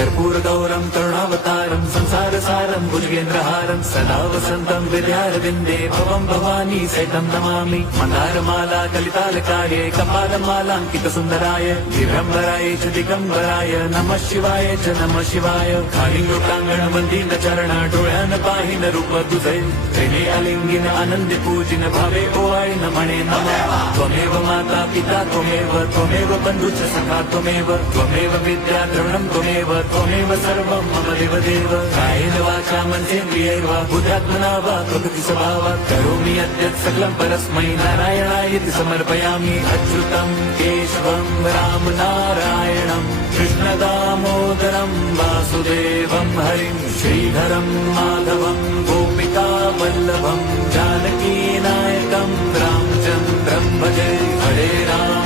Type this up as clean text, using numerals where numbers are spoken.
कर्पूर गौरम करुणावतारम संसार सारम भुजगेंद्रहारम सदा वसंतम विद्यारविंदे भवम भवानी सहितं नमामि मंदारमाला कलितालकार्ये कपालमालांकित सुंदराय दिगंबराय च दिगंबराय नमः शिवाय च नमः शिवाय खाली लोटांगण वंदीन चरण डोळ्यान पाहिन रूप तुझे प्रेमे अलिंगिन आनंद पूजिन भावे ओवाळीन म्हणे नमः त्वमेव माता पिता त्वमेव बंधुच सखा त्वमेव विद्या द्रवणं त्वमेव सर्वं मम देवदेव कायेन वाचा मनसेन्द्रियैर्वा बुद्ध्यात्मना वा प्रकृति स्वभावात् करोमि यद्यत् सकलं परस्मै नारायणायति समर्पयामि अच्युतं केशवं राम नारायणं कृष्णदामोदरं वासुदेवं हरिं श्रीधरं माधवं गोपिका वल्लभं जानकीनायकं रामचन्द्रं भजे हरे राम